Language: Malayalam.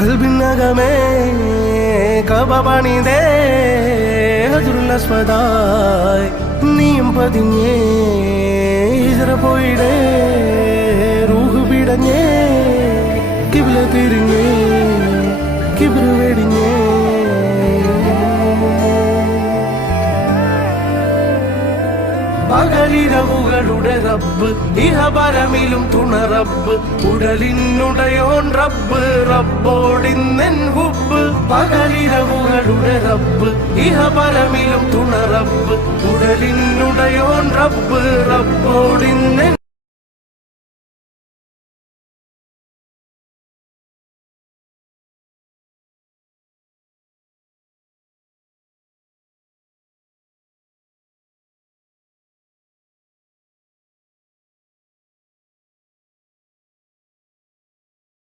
കൽബിനകമേ കബപണിതേ ഹജറുൽ നീയും പതിഞ്ഞേ ഹിജറ പോയിടേ റൂഹ് പിടഞ്ഞേ കിബ്ല തിരിഞ്ഞേ കിബ്ര വെടിഞ്ഞേ പകലിരവുകളുടെ റബ്ബ് ഇഹപരമിലും തുണ റബ്ബ് ഉടലിനുടയോൻ റബ്ബ് റബ്ബോടിന്നെൻ ഹുബ്ബ് പകലിരവുകളുടെ റബ്ബ് ഇഹപരമിലും തുണ റബ്ബ് ഉടലിനുടയോൻ റബ്ബ് റബ്ബോടിന്നെൻ